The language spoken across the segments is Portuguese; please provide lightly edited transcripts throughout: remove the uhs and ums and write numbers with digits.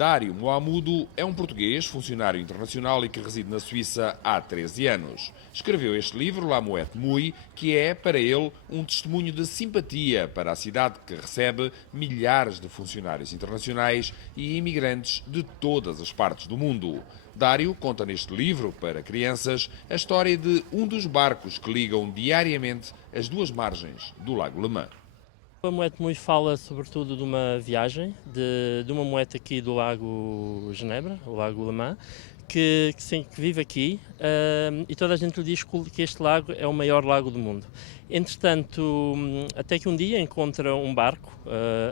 Dário Moamudo é um português, funcionário internacional e que reside na Suíça há 13 anos. Escreveu este livro, La Mouette Mouille, que é, para ele, um testemunho de simpatia para a cidade que recebe milhares de funcionários internacionais e imigrantes de todas as partes do mundo. Dário conta neste livro, para crianças, a história de um dos barcos que ligam diariamente as duas margens do Lago Le Mans. A Moete Mui fala sobretudo de uma viagem, de uma moete aqui do Lago Genebra, o Lago Le Mans, que vive aqui e toda a gente lhe diz que este lago é o maior lago do mundo. Entretanto, até que um dia encontra um barco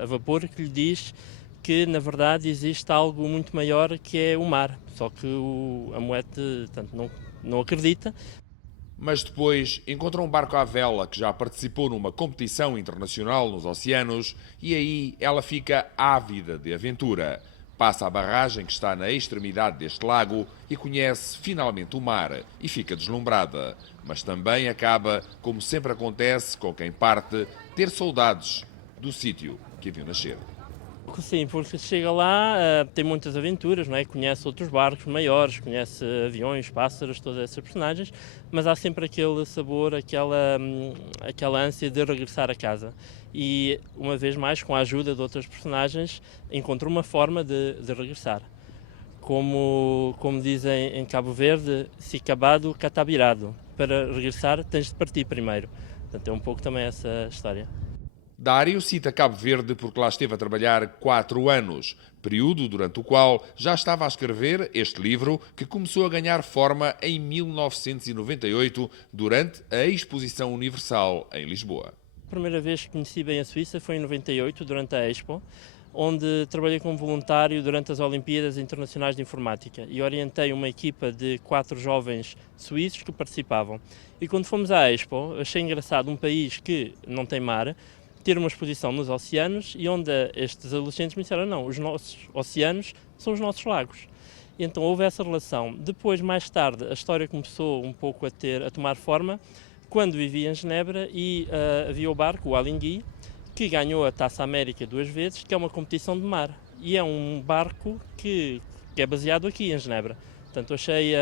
a vapor que lhe diz que na verdade existe algo muito maior que é o mar, só que a moete não acredita. Mas depois encontra um barco à vela que já participou numa competição internacional nos oceanos e aí ela fica ávida de aventura. Passa a barragem que está na extremidade deste lago e conhece finalmente o mar e fica deslumbrada. Mas também acaba, como sempre acontece com quem parte, ter saudades do sítio que a viu nascer. Sim, porque chega lá, tem muitas aventuras, não é? Conhece outros barcos maiores, conhece aviões, pássaros, todas essas personagens, mas há sempre aquele sabor, aquela ânsia de regressar a casa. E, uma vez mais, com a ajuda de outras personagens, encontra uma forma de regressar. Como dizem em Cabo Verde, se acabado, catabirado. Para regressar, tens de partir primeiro. Portanto, é um pouco também essa história. Dário cita Cabo Verde porque lá esteve a trabalhar 4 anos, período durante o qual já estava a escrever este livro que começou a ganhar forma em 1998 durante a Exposição Universal em Lisboa. A primeira vez que conheci bem a Suíça foi em 98, durante a Expo, onde trabalhei como voluntário durante as Olimpíadas Internacionais de Informática e orientei uma equipa de 4 jovens suíços que participavam. E quando fomos à Expo, achei engraçado um país que não tem mar, ter uma exposição nos oceanos e onde estes adolescentes me disseram não, os nossos oceanos são os nossos lagos. E então houve essa relação. Depois, mais tarde, a história começou um pouco a tomar forma quando vivi em Genebra e havia o barco, o Alinghi, que ganhou a Taça América 2 vezes, que é uma competição de mar. E é um barco que é baseado aqui em Genebra. Portanto, achei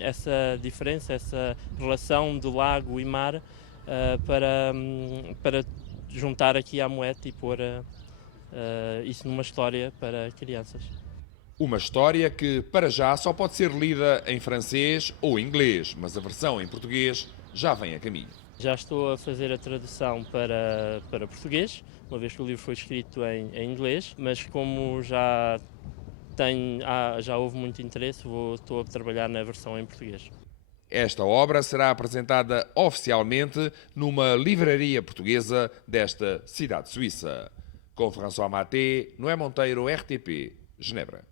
essa diferença, essa relação de lago e mar para juntar aqui à moete e pôr isso numa história para crianças. Uma história que, para já, só pode ser lida em francês ou inglês, mas a versão em português já vem a caminho. Já estou a fazer a tradução para português, uma vez que o livro foi escrito em inglês, mas como já houve muito interesse, estou a trabalhar na versão em português. Esta obra será apresentada oficialmente numa livraria portuguesa desta cidade suíça. Com François Maté, Noé Monteiro, RTP, Genebra.